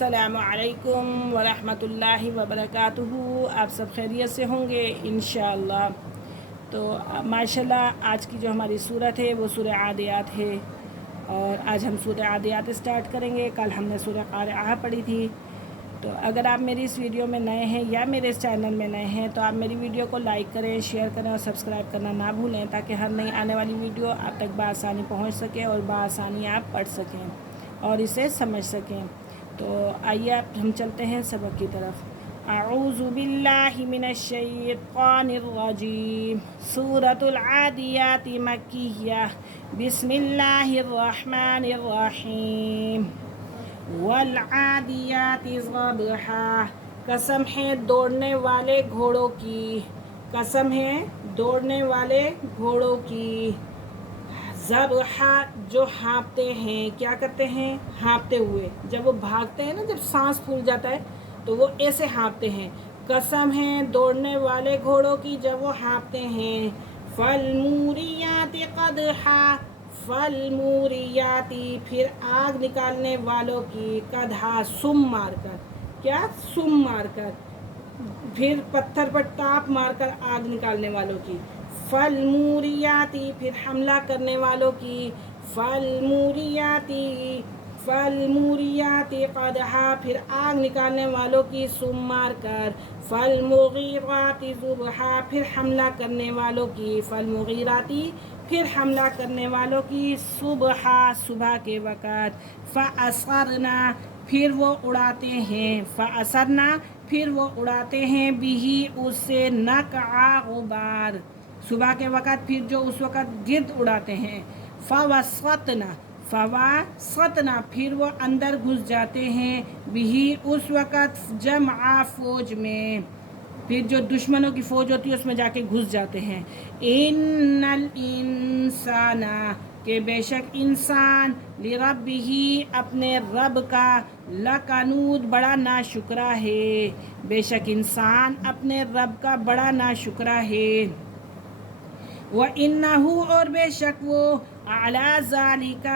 السلام علیکم ورحمۃ اللہ وبرکاتہ۔ آپ سب خیریت سے ہوں گے انشاءاللہ۔ تو ماشاءاللہ آج کی جو ہماری صورت ہے وہ سورہ عادیات ہے، اور آج ہم سورہ عادیات اسٹارٹ کریں گے۔ کل ہم نے سورہ قارعہ پڑھی تھی۔ تو اگر آپ میری اس ویڈیو میں نئے ہیں یا میرے اس چینل میں نئے ہیں تو آپ میری ویڈیو کو لائک کریں، شیئر کریں اور سبسکرائب کرنا نہ بھولیں، تاکہ ہر نئی آنے والی ویڈیو آپ تک بآسانی پہنچ سکے اور بآسانی آپ پڑھ سکیں اور اسے سمجھ سکیں۔ تو آئیے اب ہم چلتے ہیں سبق کی طرف۔ اعوذ باللہ من الشیطان الرجیم۔ سورۃ العادیات مکیہ۔ بسم اللہ الرحمن الرحیم۔ والعادیات ضبحا۔ قسم ہے دوڑنے والے گھوڑوں کی، قسم ہے دوڑنے والے گھوڑوں کی۔ ضبحا جو ہانپتے ہیں، کیا کرتے ہیں؟ ہانپتے ہوئے۔ جب وہ بھاگتے ہیں نا، جب سانس پھول جاتا ہے تو وہ ایسے ہانپتے ہیں۔ قسم ہے دوڑنے والے گھوڑوں کی جب وہ ہانپتے ہیں۔ فالموریات قدحا۔ فالموریاتی پھر آگ نکالنے والوں کی، قدحا سم مار کر، کیا سم مار کر، پھر پتھر پر ٹاپ مار کر آگ نکالنے والوں کی۔ فالموریاتی پھر حملہ کرنے والوں کی۔ فالموریاتی فالموریاتی قدحا پھر آگ نکالنے والوں کی سم مار کر۔ فالمغیراتی ضبحا پھر حملہ کرنے والوں کی۔ فالمغیراتی پھر حملہ کرنے والوں کی صبحا صبح کے وقت۔ فأثرنا پھر وہ اڑاتے ہیں۔ فأثرنا پھر وہ اڑاتے ہیں بھی اس سے نقعا غبار، صبح کے وقت پھر جو اس وقت گرد اڑاتے ہیں۔ فوسطنا فوسطنا پھر وہ اندر گھس جاتے ہیں بھی اس وقت جمع فوج میں، پھر جو دشمنوں کی فوج ہوتی ہے اس میں جا کے گھس جاتے ہیں۔ ان الانسان کہ بے شک انسان لربہ اپنے رب کا لکنود بڑا ناشکرا ہے، بے شک انسان اپنے رب کا بڑا ناشکرا ہے۔ وَإِنَّهُ اور بے شک وہ عَلَىٰ ذَلِكَ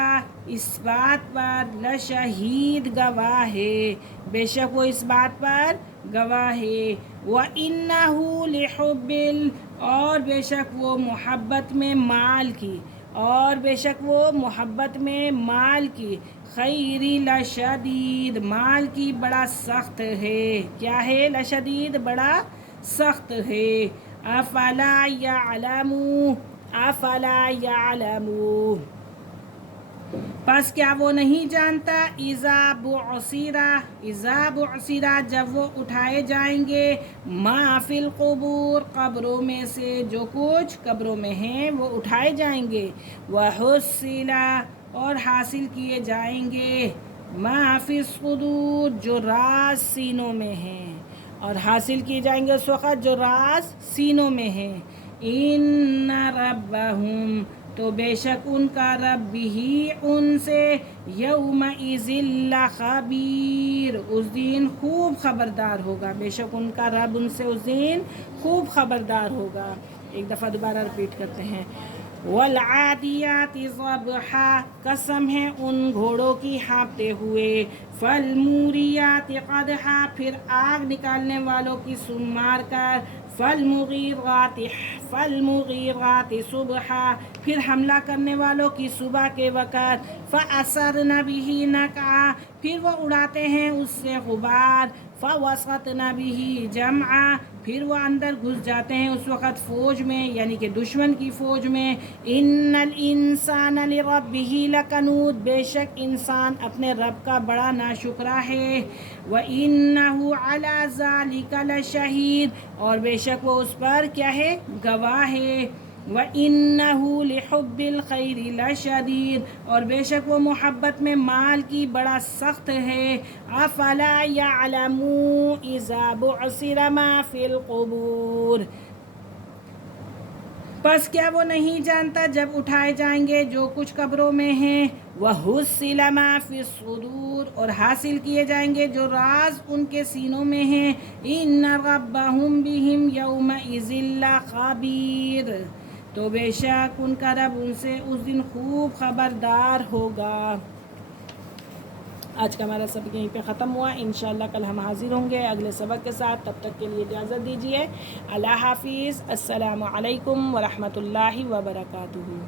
اس بات پر لشہید گواہ ہے، بے شک وہ اس بات پر گواہ ہے۔ وَإِنَّهُ لِحُبِّ اور بے شک وہ محبت میں مال کی، اور بے شک وہ محبت میں مال کی، خیری لشدید مال کی بڑا سخت ہے، کیا ہے؟ لشدید بڑا سخت ہے۔ افلا یعلم افلا یعلم پس کیا وہ نہیں جانتا؟ اذا بعثر جب وہ اٹھائے جائیں گے، ما فی القبور قبروں میں سے جو کچھ قبروں میں ہیں وہ اٹھائے جائیں گے۔ وحصل اور حاصل کیے جائیں گے، ما فی الصدور جو راز سینوں میں ہیں، اور حاصل کیے جائیں گے اس وقت جو راز سینوں میں ہیں۔ ان ربہم تو بے شک ان کا رب بھی ان سے یومئذ لخبیر اس دن خوب خبردار ہوگا، بے شک ان کا رب ان سے اس دن خوب خبردار ہوگا۔ ایک دفعہ دوبارہ ریپیٹ کرتے ہیں۔ والعادیات ضبحا قسم ہے ان گھوڑوں کی ہانپتے ہوئے۔ فالموریات قدحا پھر آگ نکالنے والوں کی سم مار کر۔ فالمغیرات صبحا پھر حملہ کرنے والوں کی صبح کے وقت۔ فأثرن به نقعا پھر وہ اڑاتے ہیں اس سے غبار۔ فوسطن به جمعا پھر وہ اندر گھس جاتے ہیں اس وقت فوج میں، یعنی کہ دشمن کی فوج میں۔ ان الانسان لربہ لکنود بے شک انسان اپنے رب کا بڑا ناشکرا ہے۔ وَإِنَّهُ عَلَىٰ ذَلِكَ لَشَہِيدٌ اور بے شک وہ اس پر کیا ہے؟ گواہ ہے۔ وَإِنَّهُ لِحُبِّ الْخَيْرِ لَشَدِيدٌ اور بے شک وہ محبت میں مال کی بڑا سخت ہے۔ افلا یعلم اذا بعثر ما فی القبور پس کیا وہ نہیں جانتا جب اٹھائے جائیں گے جو کچھ قبروں میں ہیں۔ وَحُصِّلَ مَا فِي الصُّدُورِ اور حاصل کیے جائیں گے جو راز ان کے سینوں میں ہیں۔ إِنَّ رَبَّهُمْ بِهِمْ يَوْمَئِذٍ لَخَبِيرٌ تو بے شک ان کا رب ان سے اس دن خوب خبردار ہوگا۔ آج کا ہمارا سبق یہیں پہ ختم ہوا. انشاءاللہ کل ہم حاضر ہوں گے اگلے سبق کے ساتھ. تب تک کے لیے اجازت دیجیے. اللہ حافظ. السلام علیکم ورحمۃ اللہ وبرکاتہ.